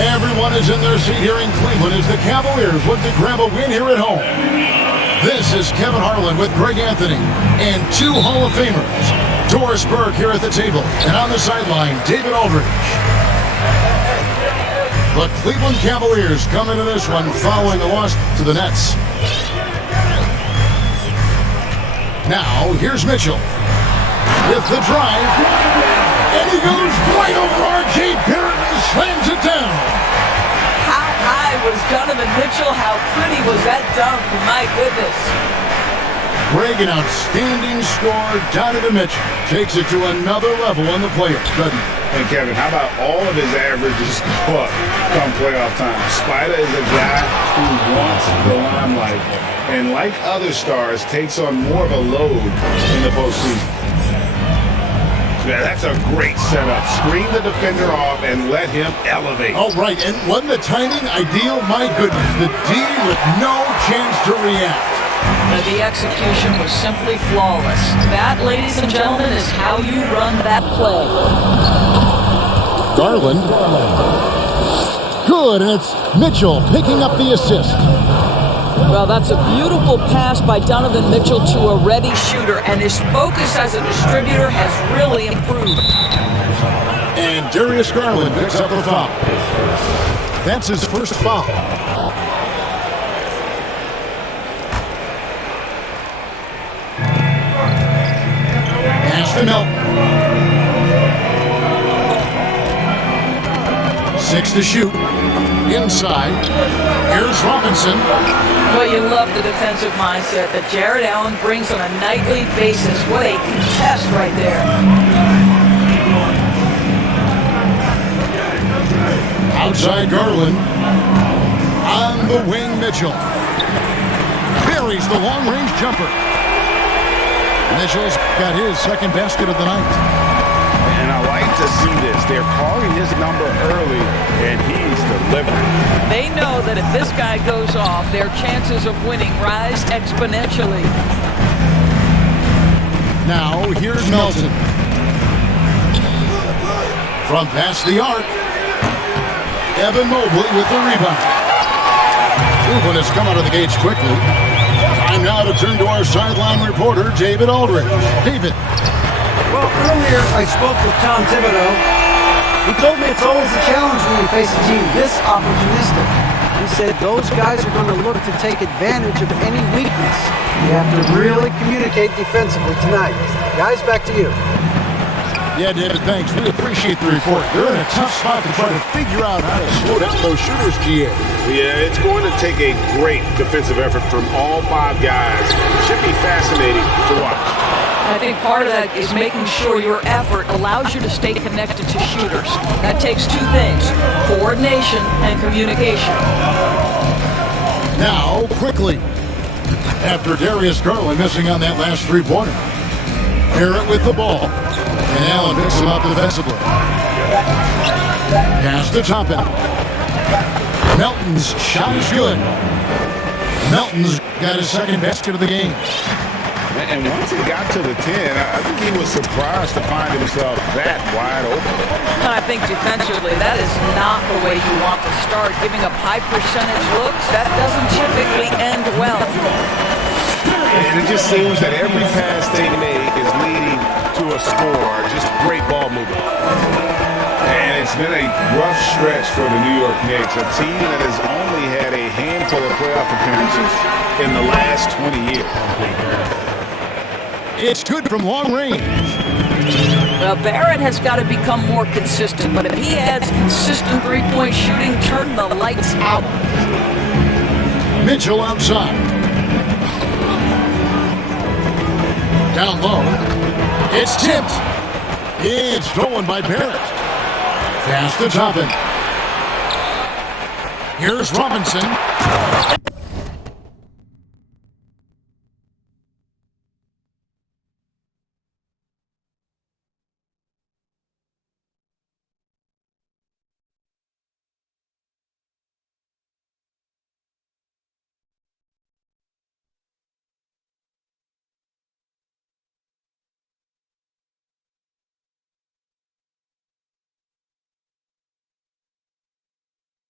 Everyone is in their seat here in Cleveland as the Cavaliers look to grab a win here at home. This is Kevin Harlan with Greg Anthony and two Hall of Famers. Doris Burke here at the table, and on the sideline, David Aldridge. The Cleveland Cavaliers come into this one following a loss to the Nets. Now, here's Mitchell with the drive, and he goes right over R.J. Barrett and slams it down. How high was Donovan Mitchell? How pretty was that dunk? My goodness. Greg, an outstanding scorer. Donovan Mitchell takes it to another level on the playoffs, doesn't he? And Kevin, how about all of his averages go up come playoff time? Spider is a guy who wants the limelight, and like other stars, takes on more of a load in the postseason. Yeah, that's a great setup. Screen the defender off and let him elevate. Oh, right, and wasn't the timing ideal? My goodness, the D with no chance to react. And the execution was simply flawless. That, ladies and gentlemen, is how you run that play. Garland. Good, and it's Mitchell picking up the assist. Well, that's a beautiful pass by Donovan Mitchell to a ready shooter, and his focus as a distributor has really improved. And Darius Garland picks up the foul. That's his first foul. Pass to Melton. 6 to shoot. Inside. Here's Robinson. Well, you love the defensive mindset that Jared Allen brings on a nightly basis. What a contest right there. Outside Garland. On the wing, Mitchell. Buries the long-range jumper. Mitchell's got his second basket of the night. And I like to see this. They're calling his number early, and he's delivering. They know that if this guy goes off, their chances of winning rise exponentially. Now, here's Melton. From past the arc, Evan Mobley with the rebound. Cleveland has come out of the gates quickly. Time now to turn to our sideline reporter, David Aldridge. David. Well, earlier I spoke with Tom Thibodeau. He told me it's always a challenge when you face a team this opportunistic. He said those guys are going to look to take advantage of any weakness. You have to really communicate defensively tonight. Guys, back to you. Yeah, David, thanks. We appreciate the report. They're in a tough spot to try to figure out how to slow down those shooters, GA. Yeah, it's going to take a great defensive effort from all five guys. It should be fascinating to watch. I think part of that is making sure your effort allows you to stay connected to shooters. That takes two things, coordination and communication. Now, quickly, after Darius Garland missing on that last three-pointer, Barrett with the ball, and Allen picks him up defensively. Pass to Toppin. Melton's shot is good. Melton's got his second basket of the game. And once he got to the 10, I think he was surprised to find himself that wide open. I think defensively, that is not the way you want to start. Giving up high percentage looks, that doesn't typically end well. And it just seems that every pass they make is leading to a score. Just great ball movement. And it's been a rough stretch for the New York Knicks, a team that has only had a handful of playoff appearances in the last 20 years. It's good from long range. Well, Barrett has got to become more consistent, but if he adds consistent three-point shooting, turn the lights out. Mitchell outside. Down low. It's tipped. It's stolen by Barrett. Pass to Toppin. Here's Robinson.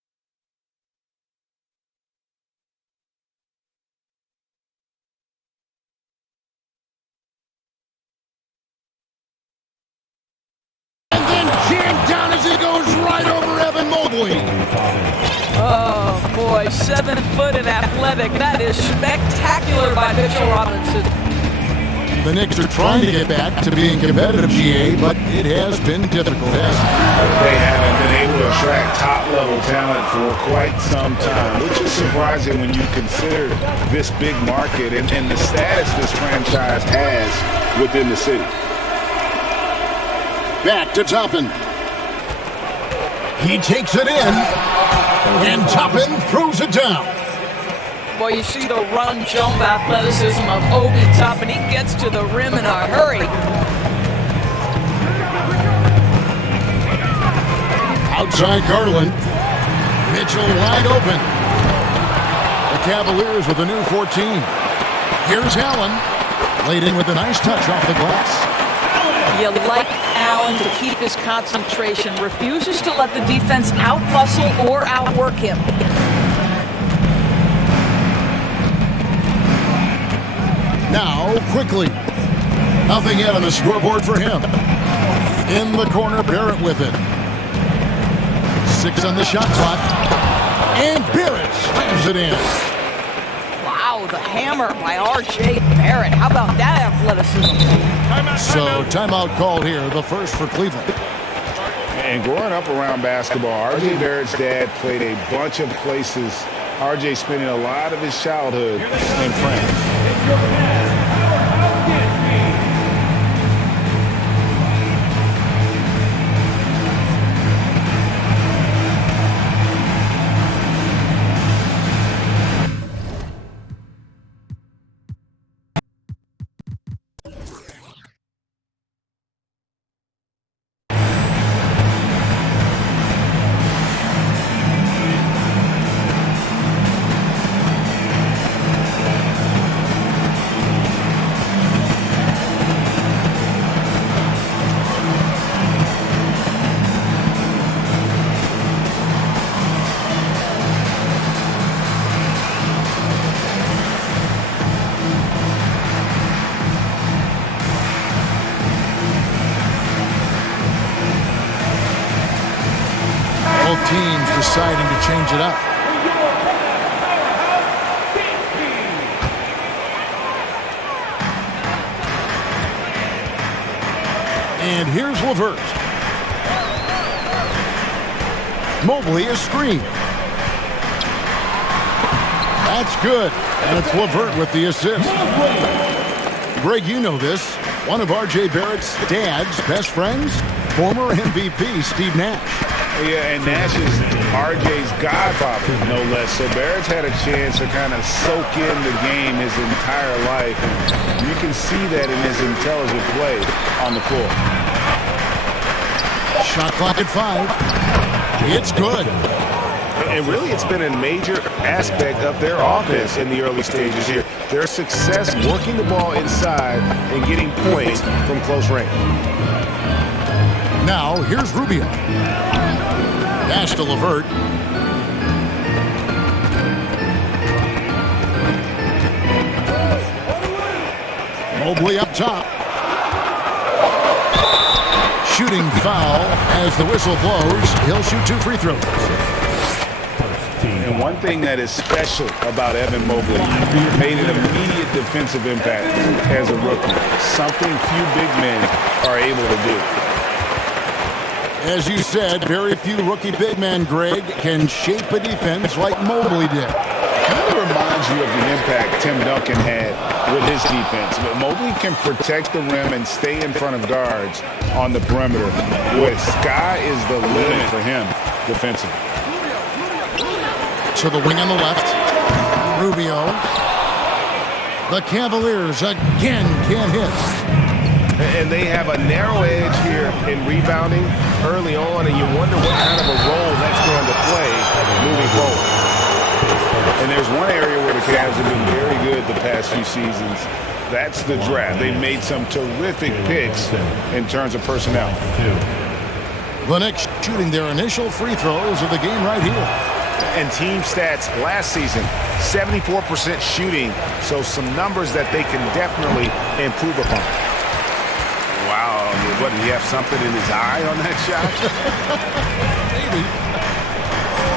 Oh, boy, 7 foot and athletic. That is spectacular by Mitchell Robinson. The Knicks are trying to get back to being competitive, GA, but it has been difficult. They haven't been able to attract top-level talent for quite some time, which is surprising when you consider this big market and the status this franchise has within the city. Back to Toppin. He takes it in, and Toppin throws it down. Boy, you see the run-jump athleticism of Obi Toppin. He gets to the rim in a hurry. Outside Garland. Mitchell wide open. The Cavaliers with a new 14. Here's Allen. Laid in with a nice touch off the glass. You like Allen to keep his concentration. Refuses to let the defense out-muscle or outwork him. Now, quickly. Nothing yet on the scoreboard for him. In the corner, Barrett with it. 6 on the shot clock. And Barrett slams it in. Wow, the hammer by R.J. Barrett. How about that athleticism? So, timeout called here, the first for Cleveland. And growing up around basketball, R.J. Barrett's dad played a bunch of places. R.J. spending a lot of his childhood in France. Teams deciding to change it up. And here's LeVert. Mobley is screened. That's good. And it's LeVert with the assist. Greg, you know this. One of R.J. Barrett's dad's best friends, former MVP Steve Nash. Yeah, and Nash is RJ's godfather, no less. So Barrett's had a chance to kind of soak in the game his entire life. And you can see that in his intelligent play on the floor. Shot clock at 5. It's good. And really, it's been a major aspect of their offense in the early stages here. Their success working the ball inside and getting points from close range. Now, here's Rubio. Pass to LeVert. Mobley up top. Shooting foul as the whistle blows. He'll shoot 2 free throws. And one thing that is special about Evan Mobley, made an immediate defensive impact as a rookie. Something few big men are able to do. As you said, very few rookie big men, Greg, can shape a defense like Mobley did. Kind of reminds you of the impact Tim Duncan had with his defense. But Mobley can protect the rim and stay in front of guards on the perimeter. Boy, sky is the limit for him defensively. To the wing on the left. Rubio. The Cavaliers again can't hit. And they have a narrow edge here in rebounding early on, and you wonder what kind of a role that's going to play moving forward. And there's one area where the Cavs have been very good the past few seasons. That's the draft. They've made some terrific picks in terms of personnel. The Knicks shooting their initial free throws of the game right here. And team stats last season, 74% shooting, so some numbers that they can definitely improve upon. Wow, what, did he have something in his eye on that shot? Maybe.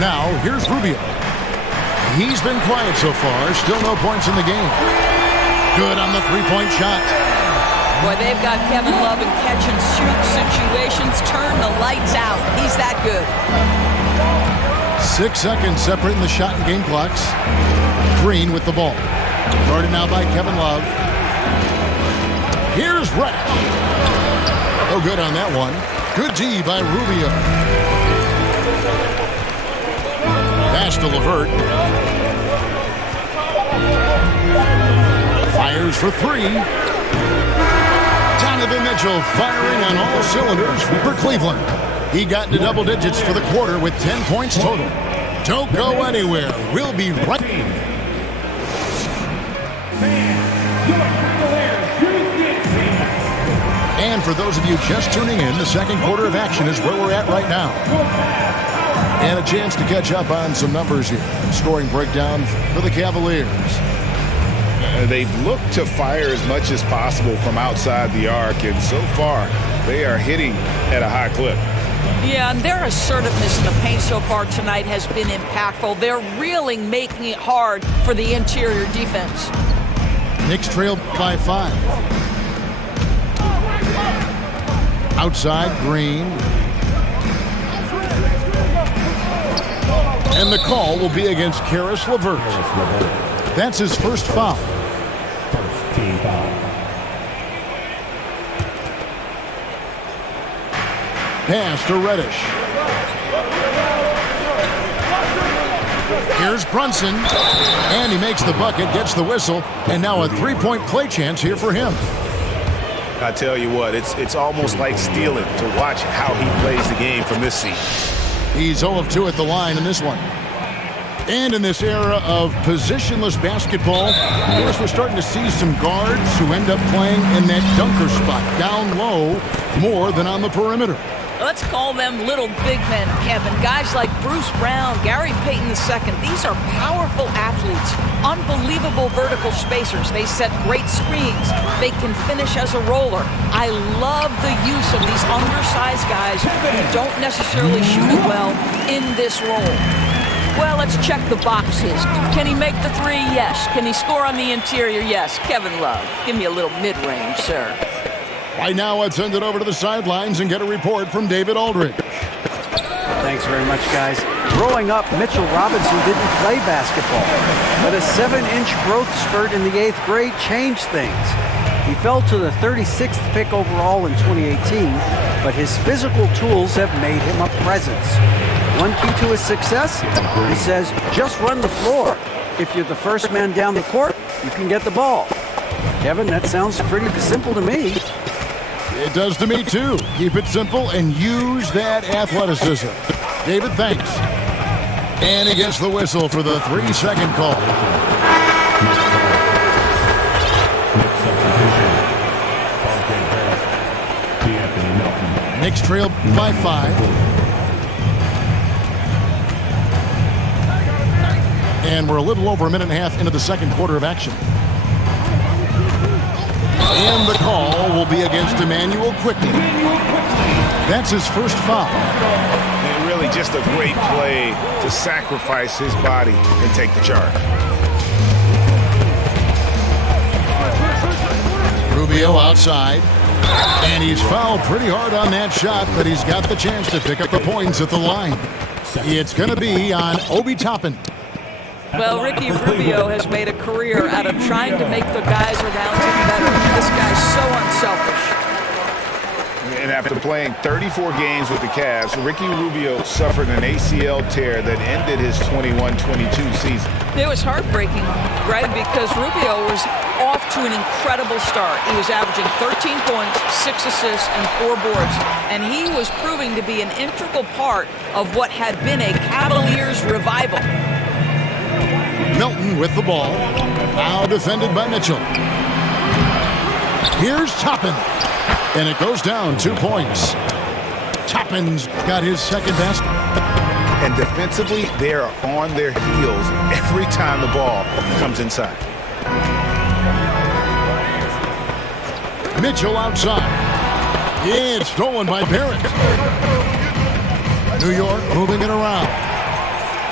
Now, here's Rubio. He's been quiet so far. Still no points in the game. Good on the three-point shot. Boy, they've got Kevin Love in catch-and-shoot situations. Turn the lights out. He's that good. 6 seconds separating the shot and game clocks. Green with the ball. Guarded now by Kevin Love. Here's Reddish. Oh, good on that one. Good D by Rubio. Pass to LeVert. Fires for three. Donovan Mitchell firing on all cylinders for Cleveland. He got into double digits for the quarter with 10 points total. Don't go anywhere. We'll be right back. And for those of you just tuning in, the second quarter of action is where we're at right now. And a chance to catch up on some numbers here. Scoring breakdown for the Cavaliers. They've looked to fire as much as possible from outside the arc, and so far they are hitting at a high clip. Yeah, and their assertiveness in the paint so far tonight has been impactful. They're really making it hard for the interior defense. Knicks trail by 5. Outside, Green. And the call will be against Karis LeVert. That's his first foul. First team foul. Pass to Reddish. Here's Brunson. And he makes the bucket, gets the whistle, and now a three-point play chance here for him. I tell you what, it's almost like stealing to watch how he plays the game from this seat. He's 0 of 2 at the line in this one. And in this era of positionless basketball, of course, we're starting to see some guards who end up playing in that dunker spot, down low, more than on the perimeter. Let's call them little big men, Kevin. Guys like Bruce Brown, Gary Payton II. These are powerful athletes, unbelievable vertical spacers. They set great screens. They can finish as a roller. I love the use of these undersized guys who don't necessarily shoot it well in this role. Well, let's check the boxes. Can he make the three? Yes. Can he score on the interior? Yes. Kevin Love, give me a little mid-range, sir. Right now, let's send it over to the sidelines and get a report from David Aldridge. Thanks very much, guys. Growing up, Mitchell Robinson didn't play basketball, but a 7-inch growth spurt in the 8th grade changed things. He fell to the 36th pick overall in 2018, but his physical tools have made him a presence. One key to his success, he says, just run the floor. If you're the first man down the court, you can get the ball. Kevin, that sounds pretty simple to me. It does to me, too. Keep it simple and use that athleticism. David, thanks. And he gets the whistle for the 3-second call. Knicks trail by 5. And we're a little over a minute and a half into the second quarter of action. And the call will be against Emmanuel Quickly. That's his first foul. And really just a great play to sacrifice his body and take the charge. Rubio outside. And he's fouled pretty hard on that shot, but he's got the chance to pick up the points at the line. It's going to be on Obi Toppin. Well, Ricky Rubio has made a career out of trying to make the guys around him better. This guy's so unselfish. And after playing 34 games with the Cavs, Ricky Rubio suffered an ACL tear that ended his 21-22 season. It was heartbreaking, right? Because Rubio was off to an incredible start. He was averaging 13 points, 6 assists, and 4 boards. And he was proving to be an integral part of what had been a Cavaliers revival. Milton with the ball. Now defended by Mitchell. Here's Toppin. And it goes down 2 points. Toppin's got his second best. And defensively, they are on their heels every time the ball comes inside. Mitchell outside. Yeah, it's stolen by Barrett. New York moving it around.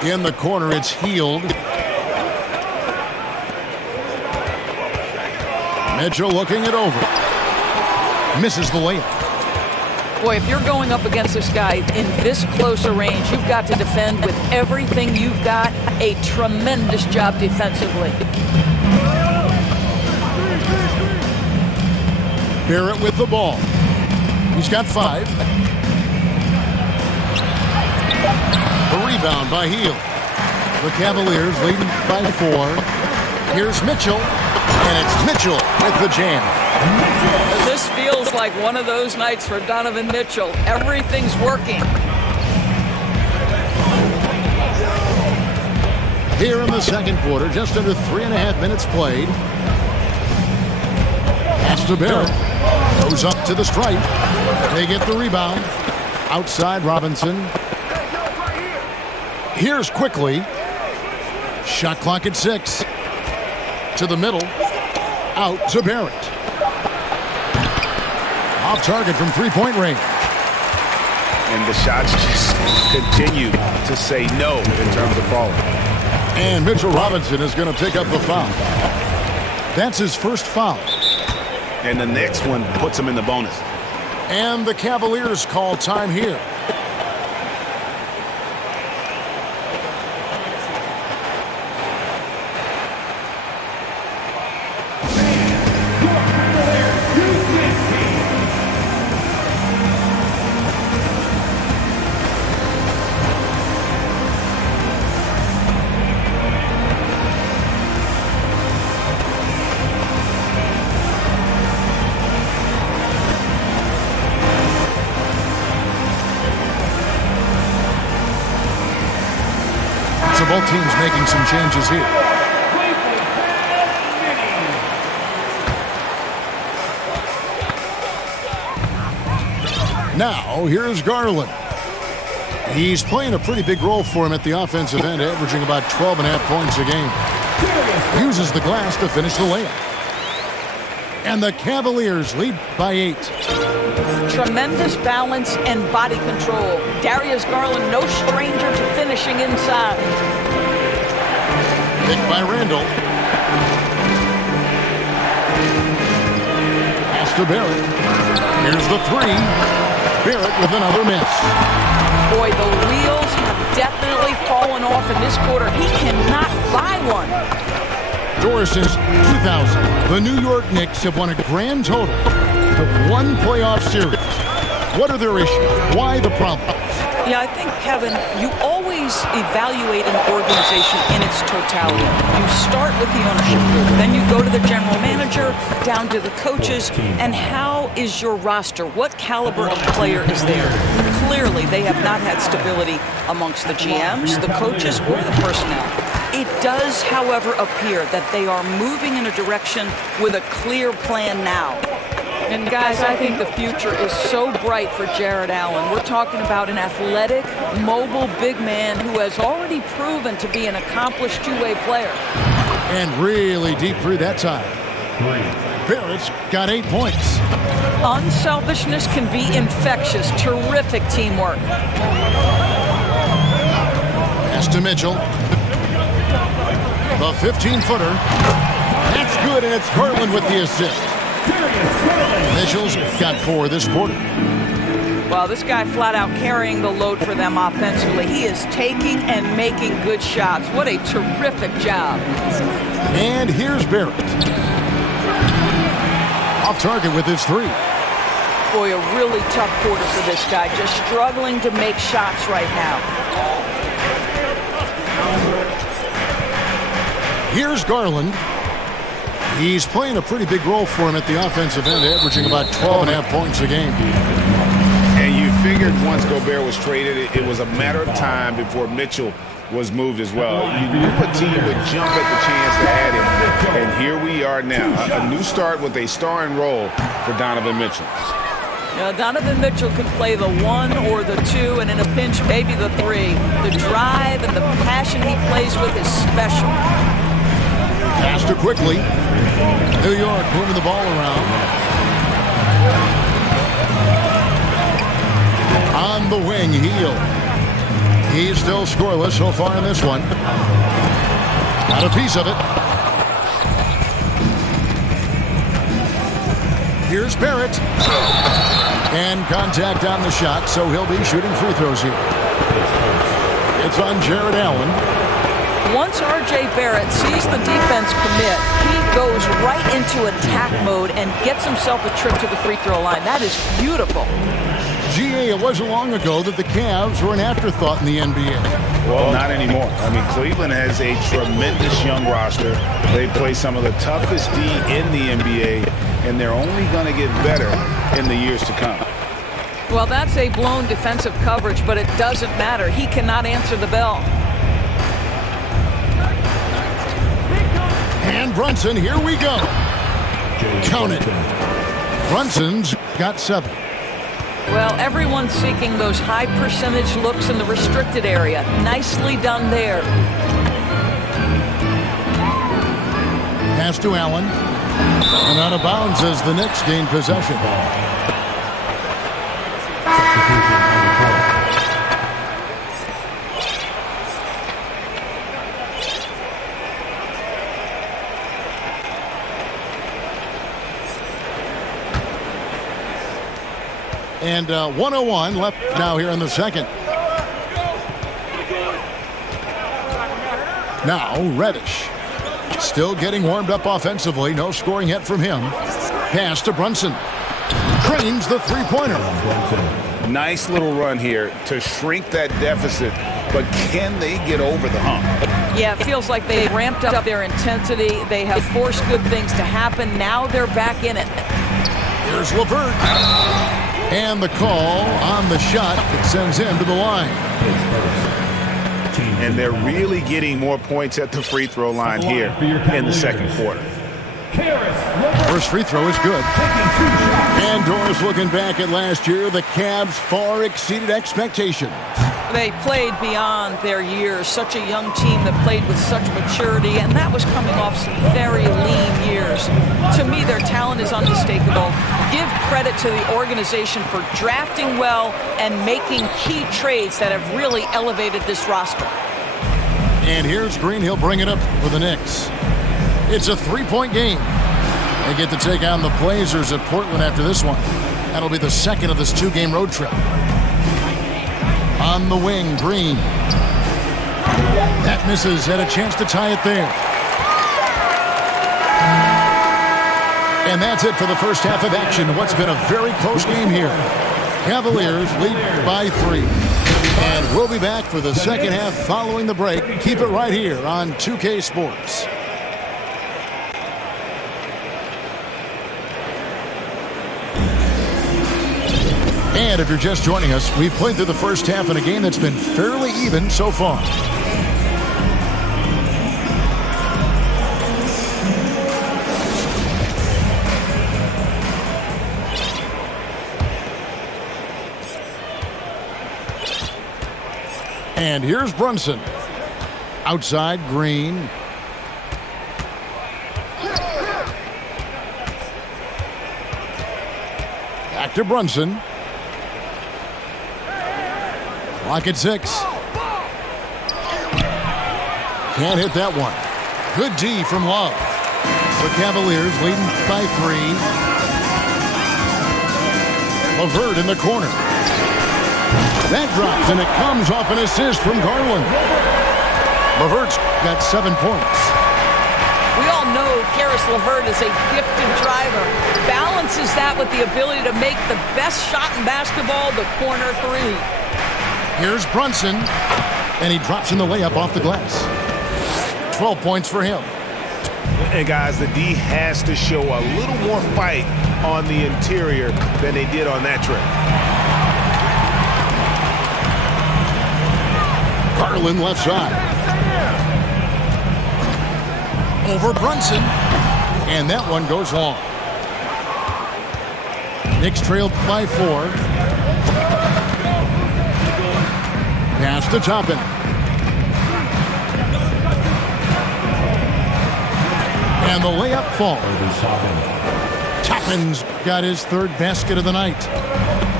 In the corner, it's Healed. Mitchell looking it over. Misses the layup. Boy, if you're going up against this guy in this close a range, you've got to defend with everything you've got. A tremendous job defensively. Barrett with the ball. He's got 5. The rebound by Hield. The Cavaliers leading by 4. Here's Mitchell, and it's Mitchell with the jam. This feels like one of those nights for Donovan Mitchell. Everything's working. Here in the second quarter, just under 3.5 minutes played. Pass to Barrett. Goes up to the stripe. They get the rebound. Outside Robinson. Here's Quickly. Shot clock at 6. To the middle. Out to Barrett. Off target from three-point range. And the shots just continue to say no in terms of falling. And Mitchell Robinson is going to pick up the foul. That's his first foul. And the next one puts him in the bonus. And the Cavaliers call time here. So both teams making some changes here. Now, here's Garland. He's playing a pretty big role for him at the offensive end, averaging about 12.5 points a game. Uses the glass to finish the layup. And the Cavaliers lead by 8. Tremendous balance and body control. Darius Garland, no stranger to finishing inside. Picked by Randall. Pass to Barrett. Here's the 3. Barrett with another miss. Boy, the wheels have definitely fallen off in this quarter. He cannot buy one. Doris, since 2000, the New York Knicks have won a grand total of 1 playoff series. What are their issues? Why the problem? Yeah, I think, Kevin, you always evaluate an organization in its totality. You start with the ownership group, then you go to the general manager, down to the coaches, and how is your roster? What caliber of player is there? Clearly, they have not had stability amongst the GMs, the coaches, or the personnel. It does, however, appear that they are moving in a direction with a clear plan now. And guys, I think the future is so bright for Jared Allen. We're talking about an athletic, mobile big man who has already proven to be an accomplished two-way player. And really deep through that time. Barrett's got 8 points. Unselfishness can be infectious. Terrific teamwork. Pass to Mitchell. The 15-footer. That's good, and it's Garland with the assist. Mitchell's got 4 this quarter. Well, this guy flat out carrying the load for them offensively. He is taking and making good shots. What a terrific job. And here's Barrett. Off target with his 3. Boy, a really tough quarter for this guy. Just struggling to make shots right now. Here's Garland. He's playing a pretty big role for him at the offensive end, averaging about 12.5 points a game. And you figured once Gobert was traded, it was a matter of time before Mitchell was moved as well. You hope a team would jump at the chance to add him. And here we are now, a new start with a starring role for Donovan Mitchell. Donovan Mitchell could play the 1 or the 2, and in a pinch, maybe the 3. The drive and the passion he plays with is special. Pass to Quickly. New York moving the ball around. On the wing, Hield. He's still scoreless so far in this one. Got a piece of it. Here's Barrett. And contact on the shot, so he'll be shooting free throws here. It's on Jared Allen. Once R.J. Barrett sees the defense commit, he goes right into attack mode and gets himself a trip to the free throw line. That is beautiful. GA, it wasn't long ago that the Cavs were an afterthought in the NBA. Well, not anymore. I mean, Cleveland has a tremendous young roster. They play some of the toughest D in the NBA, and they're only going to get better in the years to come. Well, that's a blown defensive coverage, but it doesn't matter. He cannot answer the bell. And Brunson, here we go. Count it. Brunson's got 7. Well, everyone's seeking those high percentage looks in the restricted area. Nicely done there. Pass to Allen. And out of bounds as the Knicks gain possession. And 1:01 left now here in the second. Now Reddish. Still getting warmed up offensively. No scoring yet from him. Pass to Brunson. Cranes the three-pointer. Nice little run here to shrink that deficit, but can they get over the hump? Yeah, it feels like they ramped up their intensity. They have forced good things to happen. Now they're back in it. Here's LeVert. And the call on the shot that sends him to the line. And they're really getting more points at the free throw line here in the second quarter. First free throw is good. And Doris, looking back at last year, the Cavs far exceeded expectations. They played beyond their years. Such a young team that played with such maturity, and that was coming off some very lean years. To me, their talent is unmistakable. Give credit to the organization for drafting well and making key trades that have really elevated this roster. And here's Green. He'll bring it up for the Knicks. It's a 3-point game. They get to take on the Blazers at Portland after this one. That'll be the second of this 2-game road trip. On the wing, Green. That misses. Had a chance to tie it there. And that's it for the first half of action. What's been a very close game here. Cavaliers lead by 3. And we'll be back for the second half following the break. Keep it right here on 2K Sports. And if you're just joining us, we've played through the first half in a game that's been fairly even so far. And here's Brunson. Outside, Green. Back to Brunson. Clock at 6. Can't hit that one. Good D from Love. The Cavaliers leading by 3. LeVert in the corner. That drops, and it comes off an assist from Garland. LeVert's got 7 points. We all know Karis LeVert is a gifted driver. Balances that with the ability to make the best shot in basketball, the corner 3. Here's Brunson, and he drops in the layup off the glass. 12 points for him. And guys, the D has to show a little more fight on the interior than they did on that trip. Garland left side. Over Brunson, and that one goes long. Knicks trailed by 4. Pass to Toppin. And the layup falls. Toppin's got his 3rd basket of the night.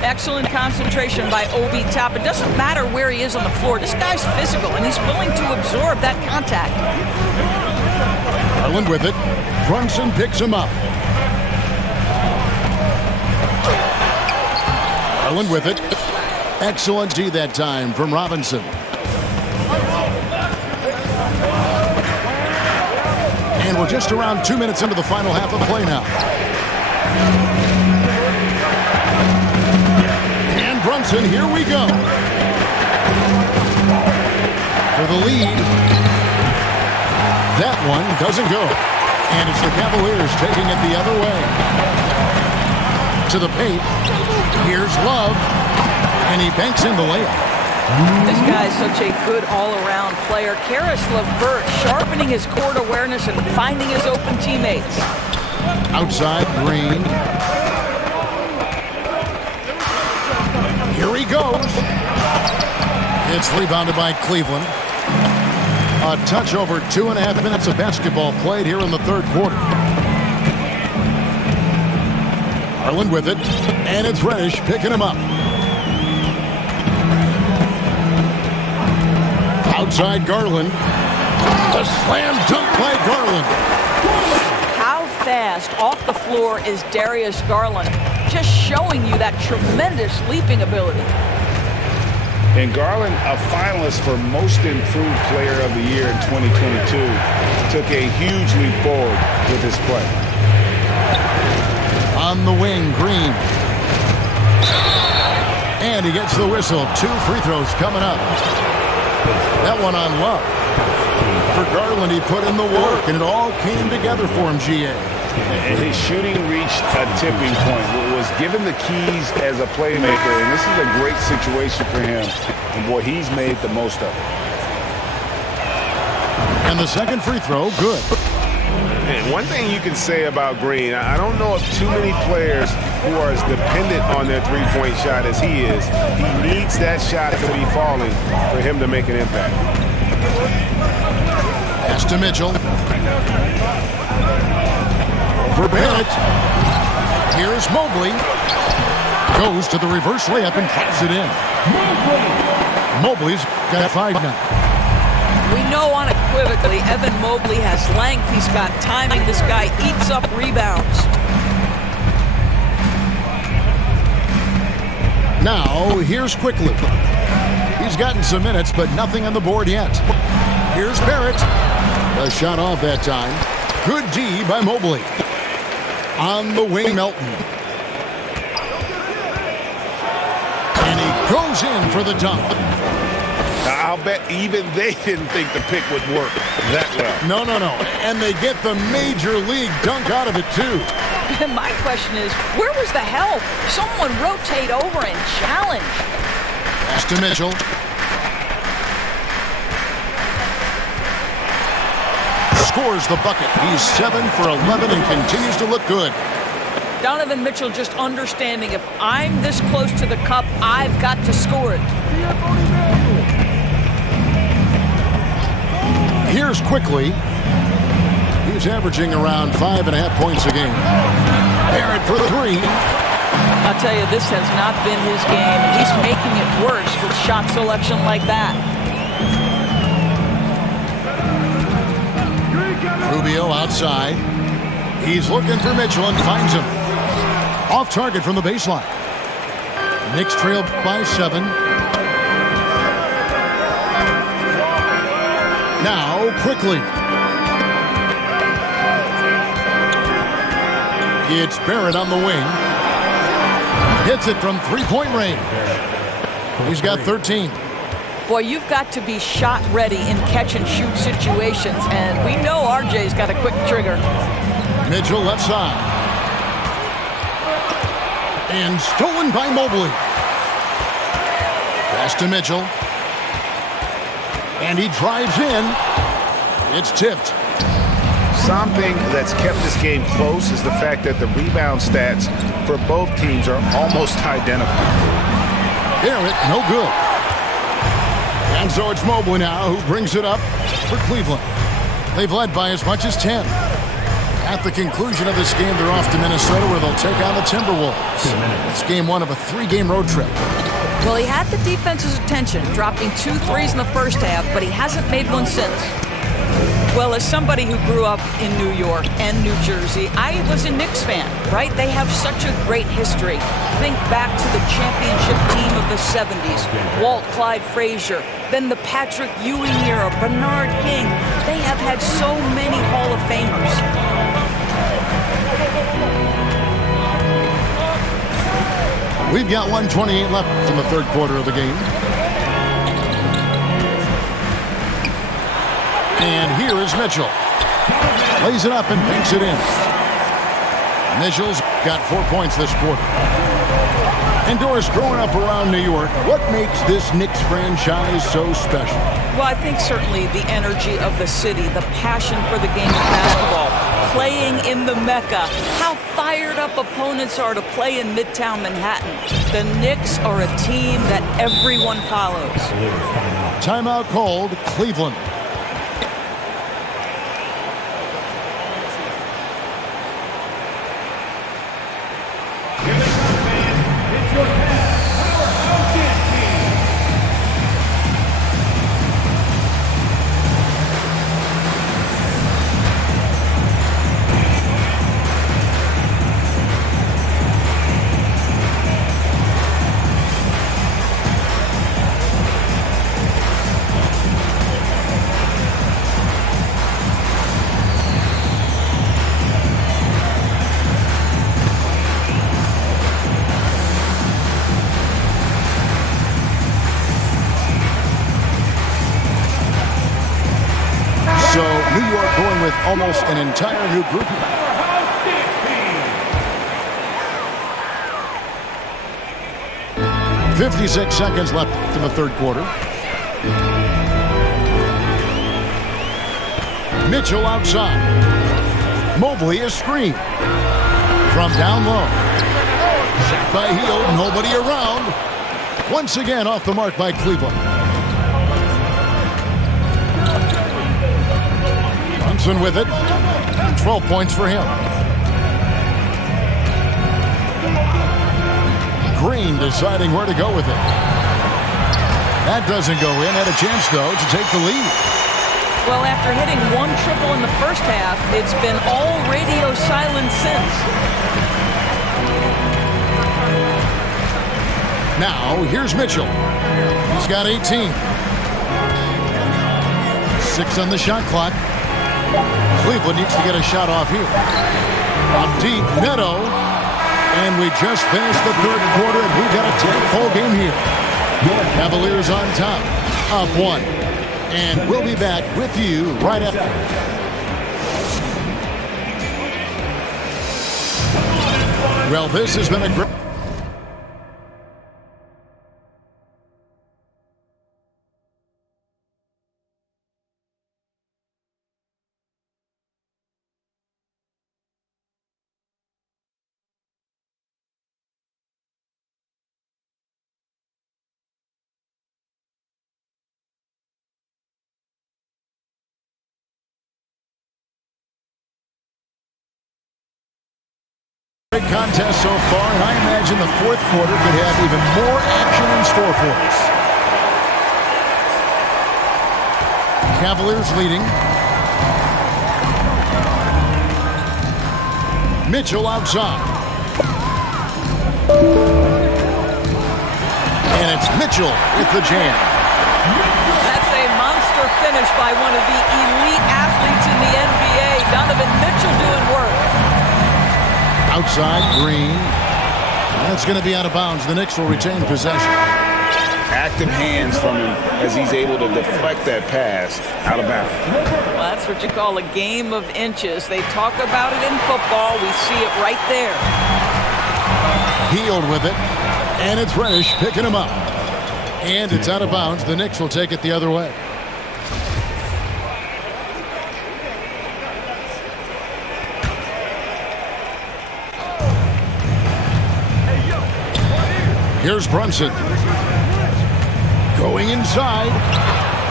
Excellent concentration by Obi Toppin. It doesn't matter where he is on the floor. This guy's physical, and he's willing to absorb that contact. Garland with it. Brunson picks him up. Garland with it. Excellent D that time from Robinson. And we're just around 2 minutes into the final half of play now. And Brunson, here we go. For the lead. That one doesn't go. And it's the Cavaliers taking it the other way. To the paint. Here's Love. And he banks in the layup. This guy is such a good all-around player. Karis LeVert sharpening his court awareness and finding his open teammates. Outside, Green. Here he goes. It's rebounded by Cleveland. A touch over 2.5 minutes of basketball played here in the third quarter. Garland with it. And it's Reddish picking him up. Outside Garland. A slam dunk by Garland. How fast off the floor is Darius Garland? Just showing you that tremendous leaping ability. And Garland, a finalist for Most Improved Player of the Year in 2022, took a huge leap forward with his play. On the wing, Green. And he gets the whistle. 2 free throws coming up. That one on Love. For Garland, he put in the work, and it all came together for him, GA. And his shooting reached a tipping point. Was given the keys as a playmaker, and this is a great situation for him. And boy, he's made the most of it. And the second free throw, good. And one thing you can say about Green, I don't know of too many players who are as dependent on their three-point shot as he is. He needs that shot to be falling for him to make an impact. Pass to Mitchell. For Barrett. Here's Mobley. Goes to the reverse layup and drops it in. Mobley's got 5 now. We know unequivocally Evan Mobley has length. He's got timing. This guy eats up rebounds. Now, here's Quickly. He's gotten some minutes, but nothing on the board yet. Here's Barrett. A shot off that time. Good D by Mobley. On the wing, Melton. And he goes in for the dunk. I'll bet even they didn't think the pick would work that well. No. And they get the major league dunk out of it, too. My question is, where was the help? Someone rotate over and challenge. Pass to Mitchell. Scores the bucket. He's 7 for 11 and continues to look good. Donovan Mitchell just understanding if I'm this close to the cup, I've got to score it. Here's Quickly. He's averaging around 5.5 points a game. Barrett for 3. I'll tell you, this has not been his game. He's making it worse with shot selection like that. Rubio outside. He's looking for Mitchell and finds him. Off target from the baseline. Knicks trail by 7. Now, Quickly. It's Barrett on the wing. Hits it from three-point range. He's got 13. Boy, you've got to be shot ready in catch-and-shoot situations, and we know RJ's got a quick trigger. Mitchell left side. And stolen by Mobley. Pass to Mitchell. And he drives in. It's tipped. Something that's kept this game close is the fact that the rebound stats for both teams are almost identical. Barrett, no good. And so it's Mobley now who brings it up for Cleveland. They've led by as much as 10. At the conclusion of this game, they're off to Minnesota where they'll take on the Timberwolves. It's game 1 of a 3-game road trip. Well, he had the defense's attention, dropping 2 threes in the first half, but he hasn't made one since. Well, as somebody who grew up in New York and New Jersey, I was a Knicks fan, right? They have such a great history. Think back to the championship team of the 70s, Walt Clyde Frazier, then the Patrick Ewing era, Bernard King. They have had so many Hall of Famers. We've got 1:28 left in the third quarter of the game. And here is Mitchell. Lays it up and banks it in. Mitchell's got 4 points this quarter. And Doris, growing up around New York, what makes this Knicks franchise so special? Well, I think certainly the energy of the city, the passion for the game of basketball, playing in the Mecca, how fired up opponents are to play in Midtown Manhattan. The Knicks are a team that everyone follows. Timeout called, Cleveland. So New York going with almost an entire new group. .56 seconds left in the third quarter. Mitchell outside. Mobley a screen. From down low. Shot by Hield, nobody around. Once again off the mark by Cleveland. With it, 12 points for him. Green deciding where to go with it. That doesn't go in. Had a chance, though, to take the lead. Well, after hitting 1 triple in the first half, it's been all radio silence since. Now, here's Mitchell. He's got 18. 6 on the shot clock. Cleveland needs to get a shot off here. Up deep, Neto. And we just finished the third quarter, and we've got a 10-ball game here. Cavaliers on top, up 1. And we'll be back with you right after. Well, this has been a great... Great contest so far, and I imagine the fourth quarter could have even more action in store for us. Cavaliers leading. Mitchell outside. And it's Mitchell with the jam. That's a monster finish by one of the elite athletes in the NBA. Donovan Mitchell doing work. Outside, Green. That's going to be out of bounds. The Knicks will retain possession. Active hands from him as he's able to deflect that pass out of bounds. Well, that's what you call a game of inches. They talk about it in football. We see it right there. Hield with it. And it's Reddish picking him up. And it's out of bounds. The Knicks will take it the other way. Here's Brunson. Going inside.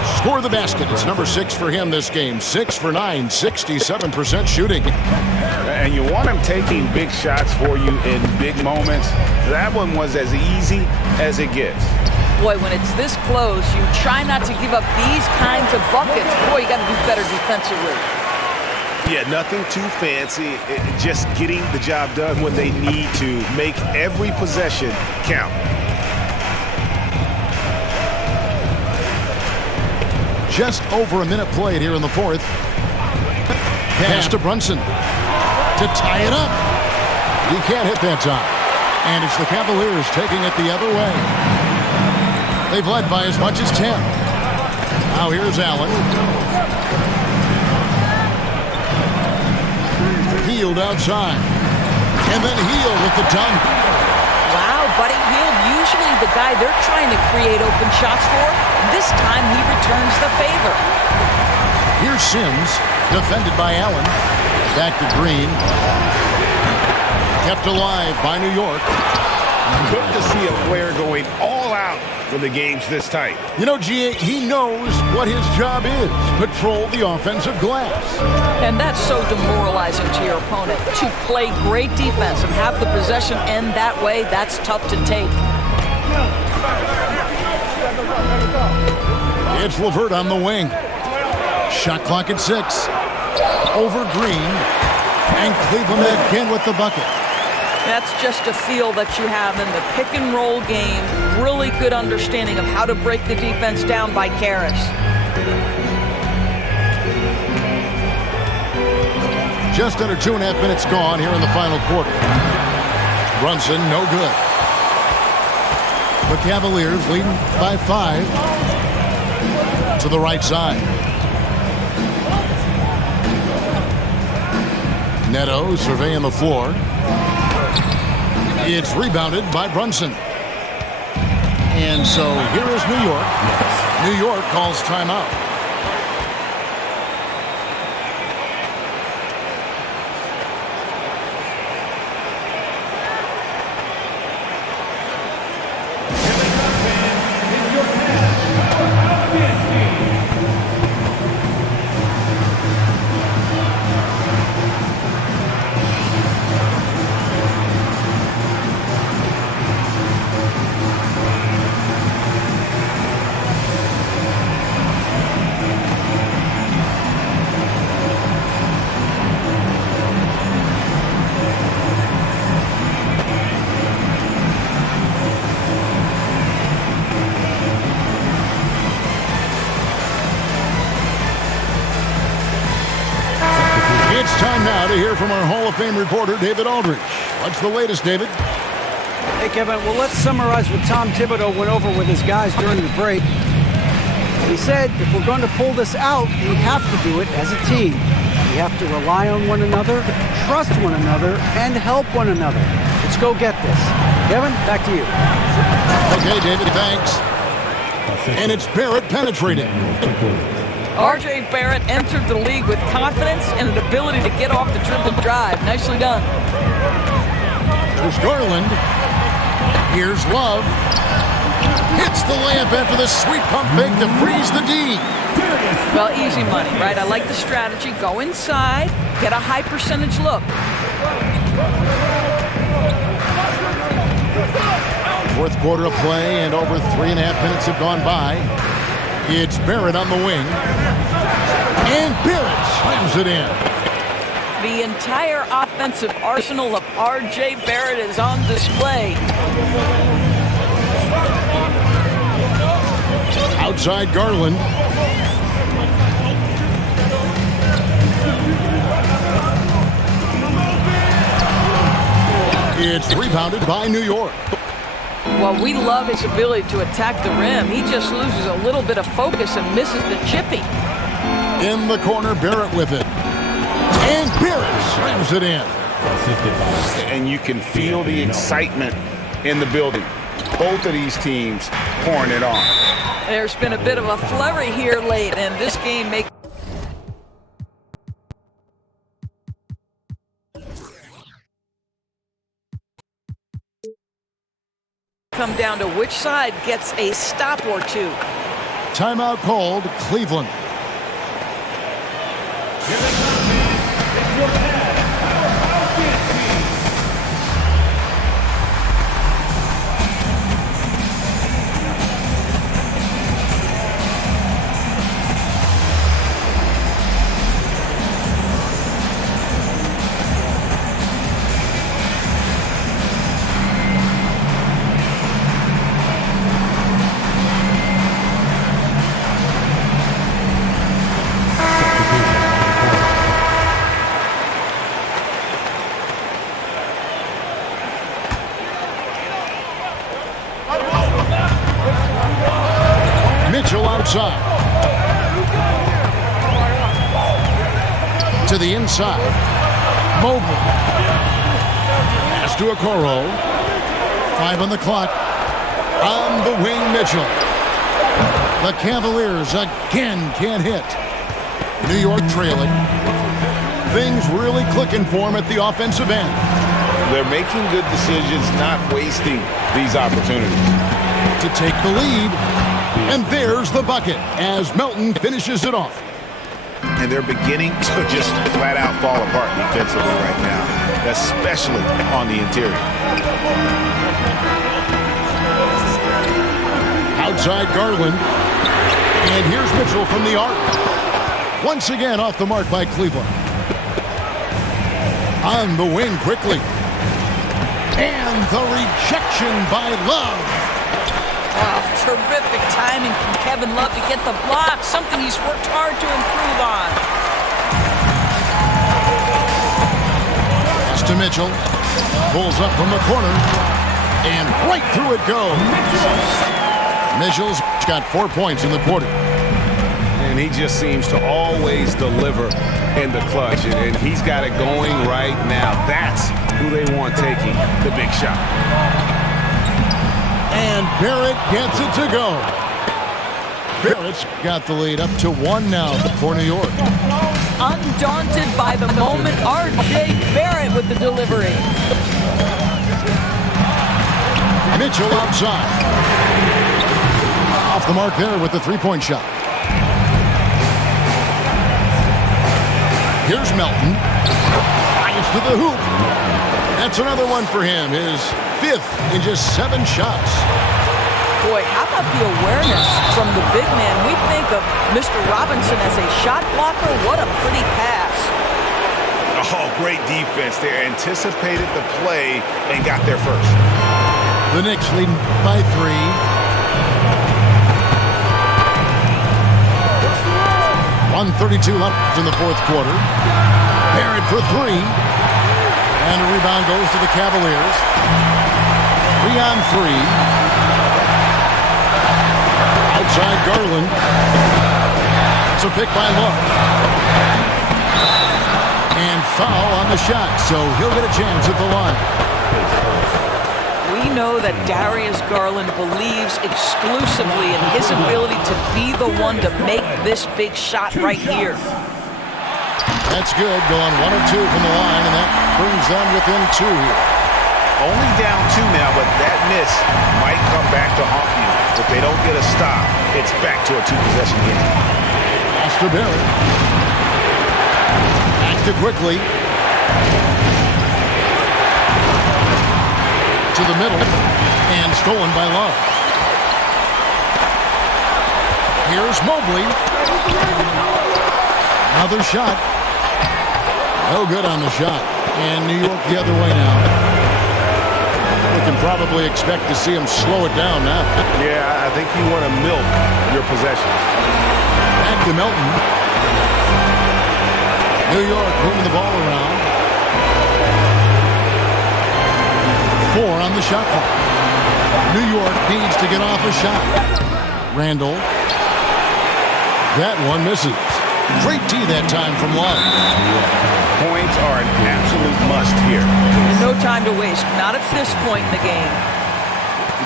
score the basket. It's number 6 for him this game. 6 for 9, 67% shooting. And you want him taking big shots for you in big moments. That one was as easy as it gets. Boy, when it's this close, you try not to give up these kinds of buckets. Boy, you got to do better defensively. Yeah, nothing too fancy. Just getting the job done when they need to. Make every possession count. Just over a minute played here in the fourth. Pass to Brunson to tie it up. He can't hit that time. And it's the Cavaliers taking it the other way. They've led by as much as 10. Now here's Allen. Hield outside. And then Hield with the dunk. Wow, Buddy Hield, usually the guy they're trying to create open shots for. This time he returns the favor. Here's Sims, defended by Allen. Back to Green. Kept alive by New York. Good to see a player going all out when the game's this tight. You know, G.A., he knows what his job is. Patrol the offensive glass. And that's so demoralizing to your opponent. To play great defense and have the possession end that way, that's tough to take. It's LeVert on the wing. Shot clock at 6. Over Green. And Cleveland again with the bucket. That's just a feel that you have in the pick-and-roll game. Really good understanding of how to break the defense down by Karras. Just under 2.5 minutes gone here in the final quarter. Brunson, no good. The Cavaliers leading by 5. To the right side. Neto surveying the floor. It's rebounded by Brunson. And so here is New York. New York calls timeout. It's time now to hear from our Hall of Fame reporter, David Aldridge. What's the latest, David? Hey, Kevin, well, let's summarize what Tom Thibodeau went over with his guys during the break. He said, if we're going to pull this out, we have to do it as a team. We have to rely on one another, trust one another, and help one another. Let's go get this. Kevin, back to you. Okay, David, thanks. And it's Barrett penetrating. R.J. Barrett entered the league with confidence and an ability to get off the dribble drive. Nicely done. There's Garland. Here's Love. Hits the layup after the sweet pump fake to freeze the D. Well, easy money, right? I like the strategy. Go inside, get a high percentage look. Fourth quarter of play, and over 3.5 minutes have gone by. It's Barrett on the wing. And Barrett slams it in. The entire offensive arsenal of R.J. Barrett is on display. Outside Garland. It's rebounded by New York. Well, we love his ability to attack the rim. He just loses a little bit of focus and misses the chippy. In the corner, Barrett with it. And Barrett slams it in. And you can feel the excitement in the building. Both of these teams pouring it on. There's been a bit of a flurry here late, and this game may come down to which side gets a stop or two. Timeout called, Cleveland. Mitchell outside. To the inside. Mobley. Pass to Okoro. 5 on the clock. On the wing, Mitchell. The Cavaliers again can't hit. New York trailing. Things really clicking for them at the offensive end. They're making good decisions, not wasting these opportunities. To take the lead. And there's the bucket as Melton finishes it off. And they're beginning to just flat out fall apart defensively right now, especially on the interior. Outside Garland. And here's Mitchell from the arc. Once again off the mark by Cleveland. On the wing quickly. And the rejection by Love. Oh, terrific timing from Kevin Love to get the block, something he's worked hard to improve on. Pass to Mitchell. Pulls up from the corner. And right through it goes. Mitchell's got 4 points in the quarter. And he just seems to always deliver in the clutch. And he's got it going right now. That's who they want taking the big shot. And Barrett gets it to go. Barrett's got the lead up to 1 now for New York. Undaunted by the moment, R.J. Barrett with the delivery. Mitchell outside. Off the mark there with the three-point shot. Here's Melton. Drives to the hoop. That's another one for him. His 5th in just 7 shots. Boy, how about the awareness from the big man? We think of Mr. Robinson as a shot blocker. What a pretty pass. Oh, great defense there. Anticipated the play and got there first. The Knicks leading by 3. .132 left in the fourth quarter. Barrett for 3. And a rebound goes to the Cavaliers. 3 on 3. Outside Garland. It's a pick by Love. And foul on the shot, so he'll get a chance at the line. We know that Darius Garland believes exclusively in his ability to be the one to make this big shot right here. That's good, going 1 of 2 from the line, and that brings them within 2 here. Only down 2 now, but that miss might come back to haunt you. If they don't get a stop, it's back to a 2-possession game. Pass to Barrett. Back to quickly. To the middle. And stolen by Love. Here's Mobley. Another shot. No good on the shot. And New York the other way now. We can probably expect to see him slow it down now. Yeah, I think you want to milk your possession. Back to Melton. New York moving the ball around. 4 on the shot clock. New York needs to get off a shot. Randall. That one misses. Great D that time from Love. Points are an absolute must here. No time to waste. Not at this point in the game. You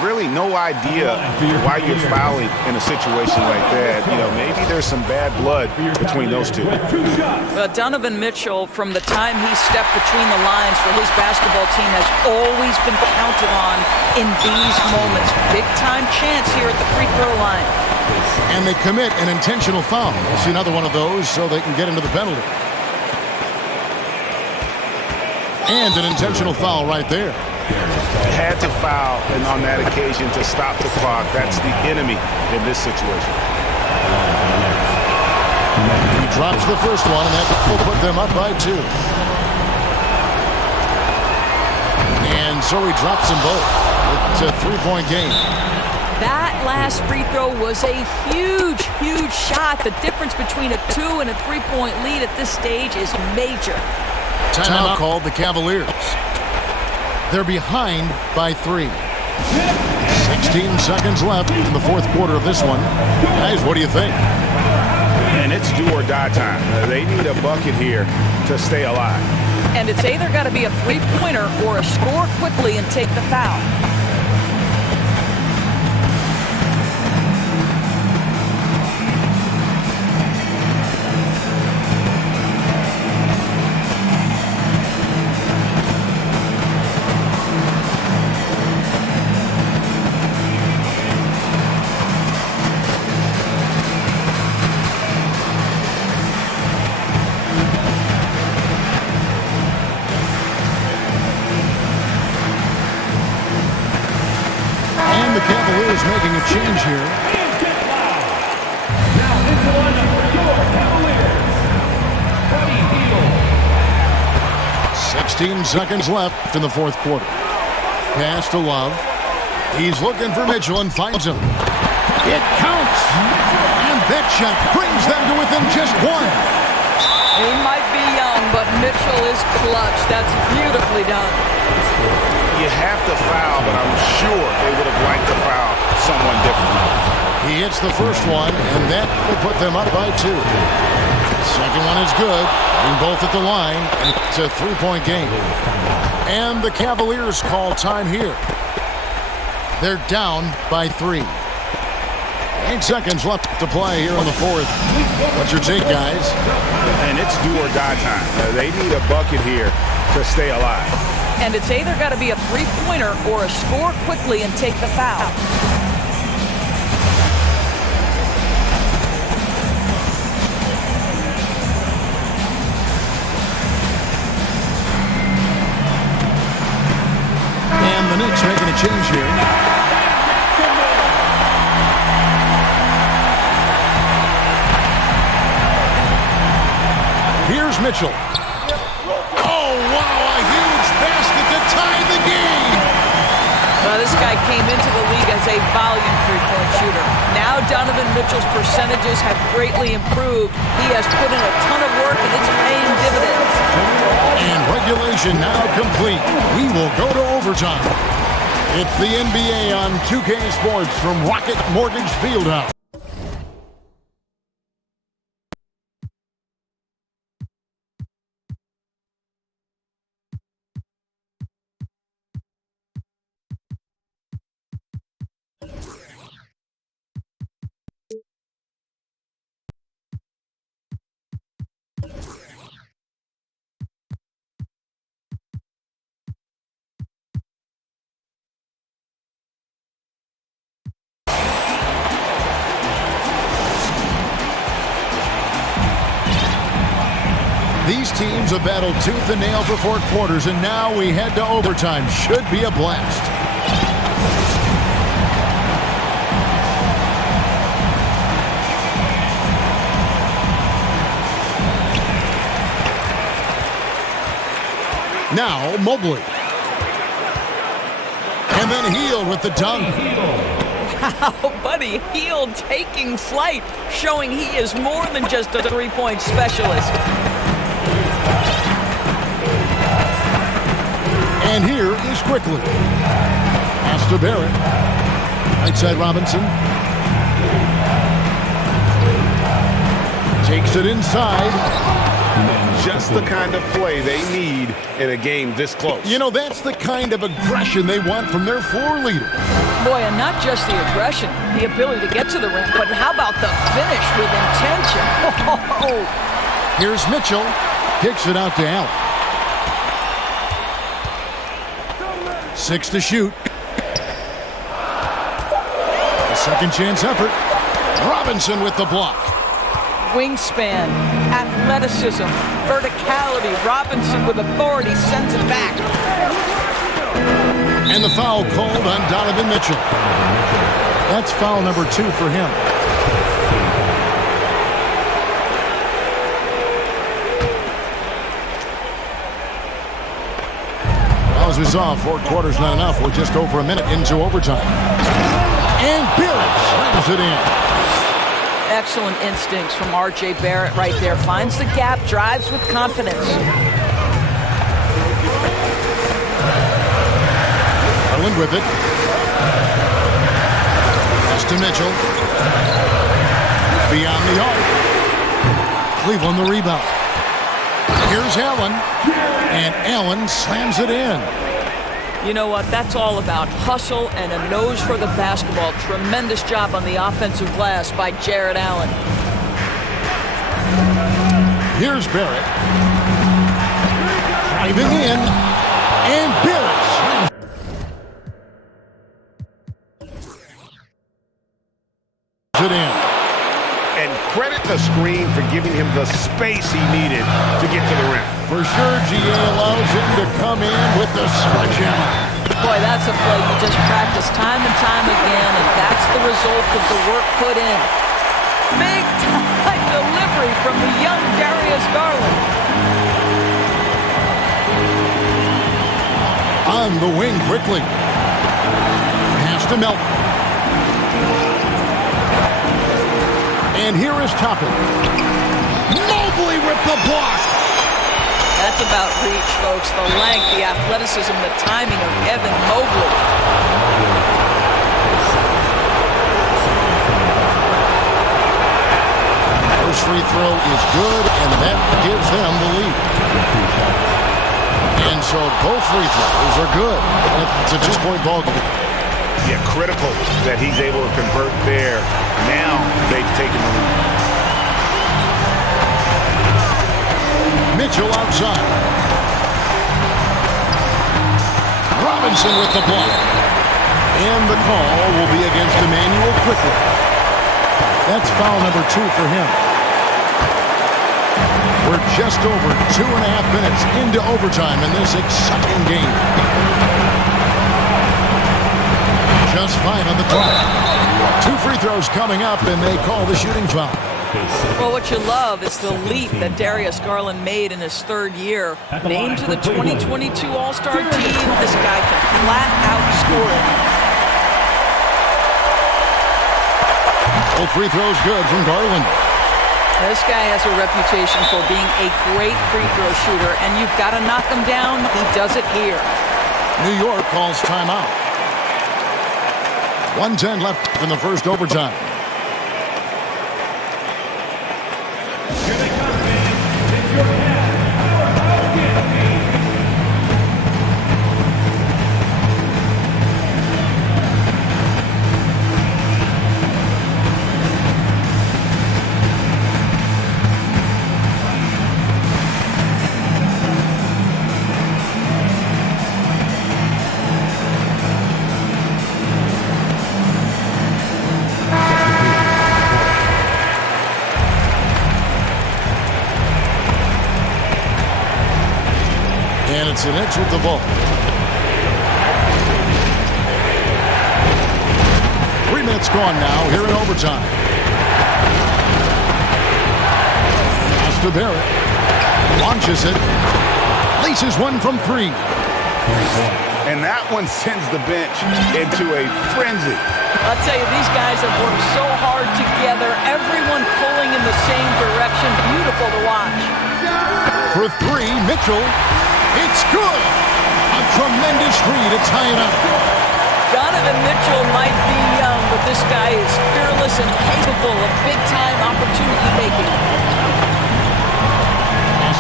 really no idea why you're fouling in a situation like that. You know, maybe there's some bad blood between those two. Donovan Mitchell, from the time he stepped between the lines for his basketball team, has always been counted on in these moments. Big-time chance here at the free throw line. And they commit an intentional foul. We'll see another one of those so they can get into the penalty. And an intentional foul right there. Had to foul and on that occasion to stop the clock. That's the enemy in this situation. He drops the first one, and that will put them up by 2. And so he drops them both. It's a 3-point game. That last free throw was a huge, huge shot. The difference between a 2 and a 3-point lead at this stage is major. Timeout called the Cavaliers. They're behind by 3. 16 seconds left in the fourth quarter of this one. Guys, what do you think? And it's do or die time. They need a bucket here to stay alive. And it's either got to be a three-pointer or a score quickly and take the foul. Making a change here. Now into the lineup for your Cavaliers, 16 seconds left in the fourth quarter. Pass to Love. He's looking for Mitchell and finds him. It counts. And that shot brings them to within just 1. He might be young, but Mitchell is clutch. That's beautifully done. You have to foul, but I'm sure they would have liked to foul someone different. He hits the first one, and that will put them up by 2. Second one is good. And both at the line. It's a 3-point game. And the Cavaliers call time here. They're down by 3. 8 seconds left to play here in the fourth. What's your take, guys? And it's do or die time. They need a bucket here to stay alive. And it's either got to be a three-pointer or a score quickly and take the foul. And the Knicks making a change here. Here's Mitchell. Oh, wow, a huge basket to tie the game. Well, this guy came into the league as a volume three-point shooter. Now Donovan Mitchell's percentages have greatly improved. He has put in a ton of work, and it's paying dividends. And regulation now complete. We will go to overtime. It's the NBA on 2K Sports from Rocket Mortgage Fieldhouse. These teams have battled tooth and nail for 4 quarters, and now we head to overtime. Should be a blast. Now Mobley. And then Hield with the dunk. Wow, Buddy Hield taking flight, showing he is more than just a three-point specialist. And here is Quickly. Pass to Barrett. Right side Robinson. Takes it inside. just the kind of play they need in a game this close. You know, that's the kind of aggression they want from their floor leader. Boy, and not just the aggression, the ability to get to the rim, but how about the finish with intention? Oh. Here's Mitchell. Kicks it out to Allen. 6 to shoot. A second chance effort. Robinson with the block. Wingspan, athleticism, verticality. Robinson with authority sends it back. And the foul called on Donovan Mitchell. That's foul number 2 for him. Well, as we saw, 4 quarters not enough. We're just over a minute into overtime. And Barrett slams it in. Excellent instincts from R.J. Barrett right there. Finds the gap, drives with confidence. Garland with it. Pass to Mitchell. Beyond the arc. Cleveland the rebound. Here's Allen. And Allen slams it in. You know what? That's all about hustle and a nose for the basketball. Tremendous job on the offensive glass by Jared Allen. Here's Barrett. Driving in. And Barrett. It in. And credit the screen for giving him the space he needed to get to the rim. For sure, GA allows him to come in with the sledgehammer. Boy, that's a play you just practice time and time again, and that's the result of the work put in. Big time delivery from the young Darius Garland. On the wing quickly. Pass to Melton. And here is Toppin. Mobley with the block. That's about reach, folks. The length, the athleticism, the timing of Evan Mobley. First free throw is good, and that gives them the lead. And so both free throws are good. It's a 2-point ball game. Yeah, critical that he's able to convert there. Now they've taken the lead. Mitchell outside. Robinson with the block. And the call will be against Emmanuel quickly. That's foul number 2 for him. We're just over 2.5 minutes into overtime in this exciting game. Just 5 on the clock. 2 free throws coming up, and they call the shooting foul. Well, what you love is the leap that Darius Garland made in his 3rd year. Named to the 2022 All-Star team, this guy can flat out score it. All free throws good from Garland. This guy has a reputation for being a great free throw shooter, and you've got to knock him down. He does it here. New York calls timeout. 1:10 left in the first overtime. And it's an inch with the ball. 3 minutes gone now here in overtime. Pass to Barrett. Launches it. Laces one from 3. And that one sends the bench into a frenzy. I'll tell you, these guys have worked so hard together. Everyone pulling in the same direction. Beautiful to watch. For 3, Mitchell. It's good. A tremendous three to tie it up. Donovan Mitchell might be young, but this guy is fearless and capable of big-time opportunity making. Pass to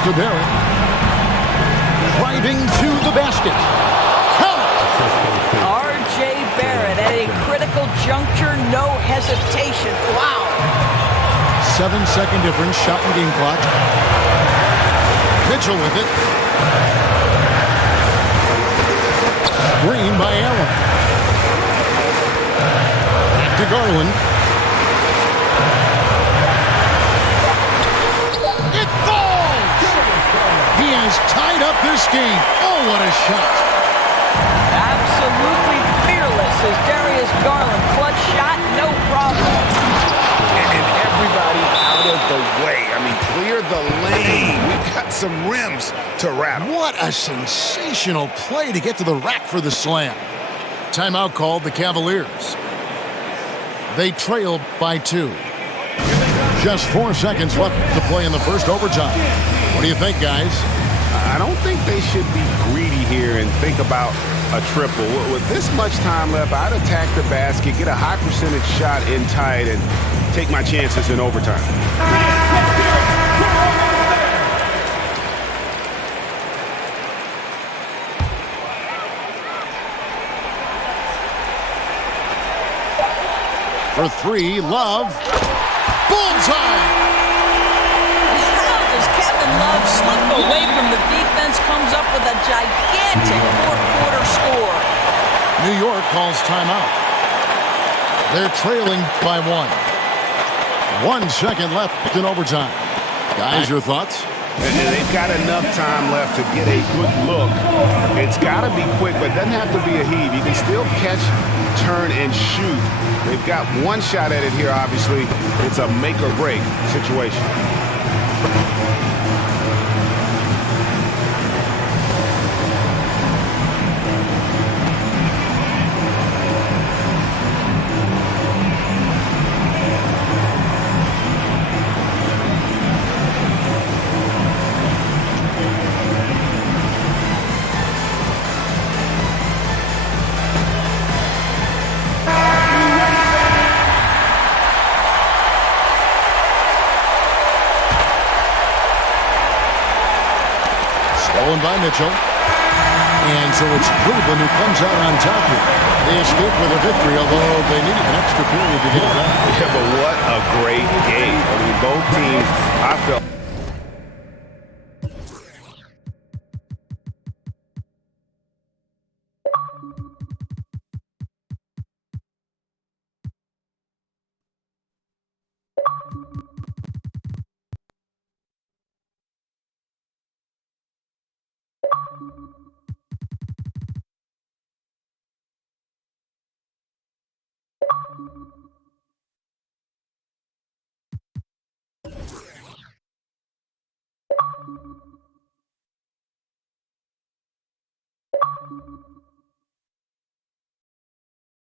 to Barrett. Driving to the basket. Count it! R.J. Barrett at a critical juncture, no hesitation. Wow. 7-second difference, shot and game clock. Mitchell with it. Screen by Allen. Back to Garland. It falls! He has tied up this game. Oh, what a shot. Absolutely fearless as Darius Garland. Clutch shot, no problem. And everybody out of the way. I mean, clear the lane. We've got some rims to rattle. What a sensational play to get to the rack for the slam. Timeout called the Cavaliers. They trail by 2. Just 4 seconds left to play in the first overtime. What do you think, guys? I don't think they should be greedy here and think about a triple. With this much time left, I'd attack the basket, get a high percentage shot in tight, and take my chances in overtime. For 3, Love. Bullseye! How does Kevin Love slip away from the defense, comes up with a gigantic fourth-quarter score? New York calls timeout. They're trailing by 1. 1 second left in overtime. Guys, your thoughts? And they've got enough time left to get a good look. It's got to be quick, but it doesn't have to be a heave. You can still catch, turn, and shoot. They've got one shot at it here, obviously. It's a make-or-break situation. Stolen by Mitchell. And so it's Cleveland who comes out on top here. They escape with a victory, although they needed an extra period to get it done. Yeah, but what a great game. I mean, both teams, I felt